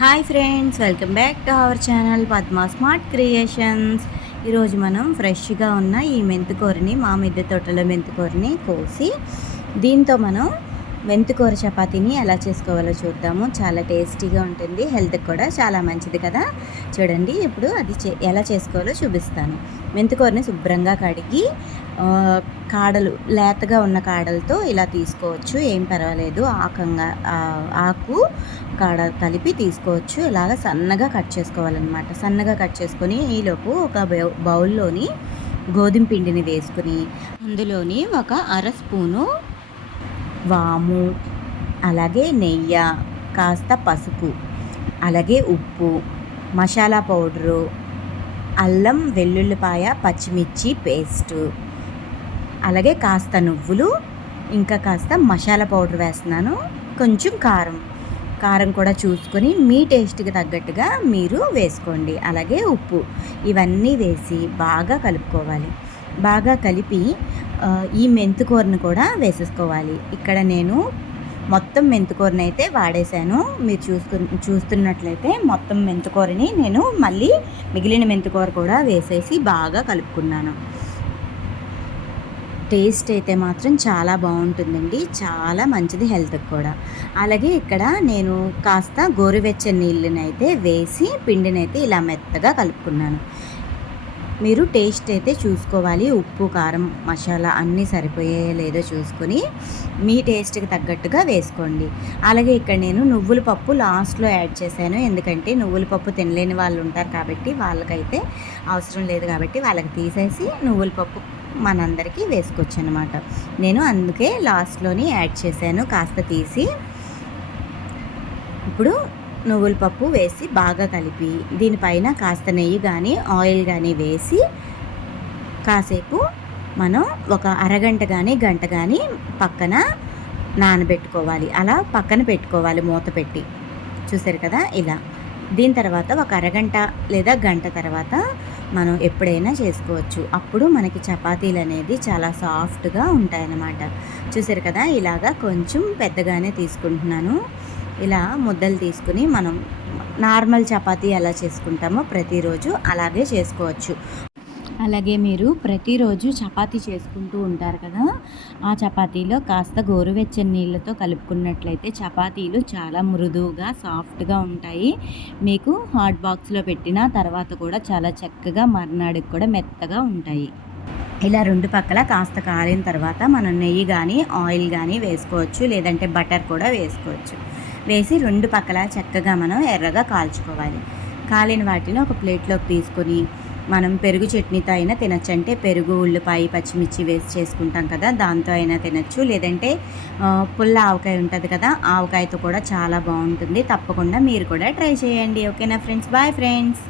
Hi friends, welcome back to our channel Padma smart creations. ఈరోజు మనం ఫ్రెష్గా ఉన్న ఈ మెంతికూరని, మా మిద్దె తోటలో మెంతికూరని కోసి దీంతో మనం మెంతికూర చపాతీని ఎలా చేసుకోవాలో చూద్దాము. చాలా టేస్టీగా ఉంటుంది, హెల్త్కి కూడా చాలా మంచిది కదా. చూడండి, ఇప్పుడు అది ఎలా చేసుకోవాలో చూపిస్తాను. మెంతికూరని శుభ్రంగా కడిగి కాడలు, లేతగా ఉన్న కాడలతో ఇలా తీసుకోవచ్చు, ఏం పర్వాలేదు. ఆకు కాడ కలిపి తీసుకోవచ్చు. ఇలాగ సన్నగా కట్ చేసుకోవాలన్నమాట. సన్నగా కట్ చేసుకొని ఈలోపు ఒక బౌల్లోని గోధుమ పిండిని వేసుకుని అందులోని ఒక అర స్పూను వాము, అలాగే నెయ్యి, కాస్త పసుపు, అలాగే ఉప్పు, మసాలా పౌడరు, అల్లం వెల్లుల్లిపాయ పచ్చిమిర్చి పేస్టు, అలాగే కాస్త నువ్వులు, ఇంకా కాస్త మసాలా పౌడర్ వేస్తున్నాను, కొంచెం కారం కూడా చూసుకొని మీ టేస్ట్కి తగ్గట్టుగా మీరు వేసుకోండి. అలాగే ఉప్పు, ఇవన్నీ వేసి బాగా కలుపుకోవాలి. బాగా కలిపి ఈ మెంతికూరను కూడా వేసేసుకోవాలి. ఇక్కడ నేను మొత్తం మెంతికూరని అయితే వాడేశాను. మీరు చూస్తున్నట్లయితే మొత్తం మెంతికూరని నేను మళ్ళీ మిగిలిన మెంతికూర కూడా వేసేసి బాగా కలుపుకున్నాను. టేస్ట్ అయితే మాత్రం చాలా బాగుంటుందండి, చాలా మంచిది హెల్త్కి కూడా. అలాగే ఇక్కడ నేను కాస్త గోరువెచ్చని నీళ్ళని అయితే వేసి పిండినైతే ఇలా మెత్తగా కలుపుకున్నాను. మీరు టేస్ట్ అయితే చూసుకోవాలి, ఉప్పు కారం మసాలా అన్నీ సరిపోయాయో లేదో చూసుకొని మీ టేస్ట్కి తగ్గట్టుగా వేసుకోండి. అలాగే ఇక్కడ నేను నువ్వుల పప్పు లాస్ట్లో యాడ్ చేశాను, ఎందుకంటే నువ్వుల పప్పు తినలేని వాళ్ళు ఉంటారు కాబట్టి వాళ్ళకైతే అవసరం లేదు, కాబట్టి వాళ్ళకి తీసేసి నువ్వుల పప్పు మనందరికీ వేసుకోవచ్చు అనమాట. నేను అందుకే లాస్ట్లోని యాడ్ చేశాను కాస్త తీసి. ఇప్పుడు నువ్వుల పప్పు వేసి బాగా కలిపి దీనిపైన కాస్త నెయ్యి కానీ ఆయిల్ కానీ వేసి కాసేపు మనం ఒక అరగంట కానీ గంట కానీ పక్కన నానబెట్టుకోవాలి. అలా పక్కన పెట్టుకోవాలి మూత పెట్టి. చూసారు కదా ఇలా. దీని తర్వాత ఒక అరగంట లేదా గంట తర్వాత మనం ఎప్పుడైనా చేసుకోవచ్చు. అప్పుడు మనకి చపాతీలు అనేది చాలా సాఫ్ట్గా ఉంటాయన్నమాట. చూసారు కదా, ఇలాగా కొంచెం పెద్దగానే తీసుకుంటున్నాను. ఇలా ముద్దలు తీసుకుని మనం నార్మల్ చపాతీ ఎలా చేసుకుంటామో ప్రతిరోజు అలాగే చేసుకోవచ్చు. అలాగే మీరు ప్రతిరోజు చపాతీ చేసుకుంటూ ఉంటారు కదా, ఆ చపాతీలో కాస్త గోరువెచ్చని నీళ్ళతో కలుపుకున్నట్లయితే చపాతీలు చాలా మృదువుగా సాఫ్ట్గా ఉంటాయి. మీకు హాట్ బాక్స్లో పెట్టిన తర్వాత కూడా చాలా చక్కగా మర్నాడికి కూడా మెత్తగా ఉంటాయి. ఇలా రెండు పక్కల కాస్త కాలిన తర్వాత మనం నెయ్యి కానీ ఆయిల్ కానీ వేసుకోవచ్చు, లేదంటే బటర్ కూడా వేసుకోవచ్చు. వేసి రెండు పక్కల చక్కగా మనం ఎర్రగా కాల్చుకోవాలి. కాలిన వాటిని ఒక ప్లేట్లోకి తీసుకొని మనం పెరుగు చట్నీతో అయినా తినచ్చు. అంటే పెరుగు, ఉల్లిపాయ, పచ్చిమిర్చి వేసి చేసుకుంటాం కదా, దాంతో అయినా తినచ్చు. లేదంటే పుల్ల ఆవకాయ ఉంటుంది కదా, ఆవకాయతో కూడా చాలా బాగుంటుంది. తప్పకుండా మీరు కూడా ట్రై చేయండి. ఓకేనా ఫ్రెండ్స్, బాయ్ ఫ్రెండ్స్.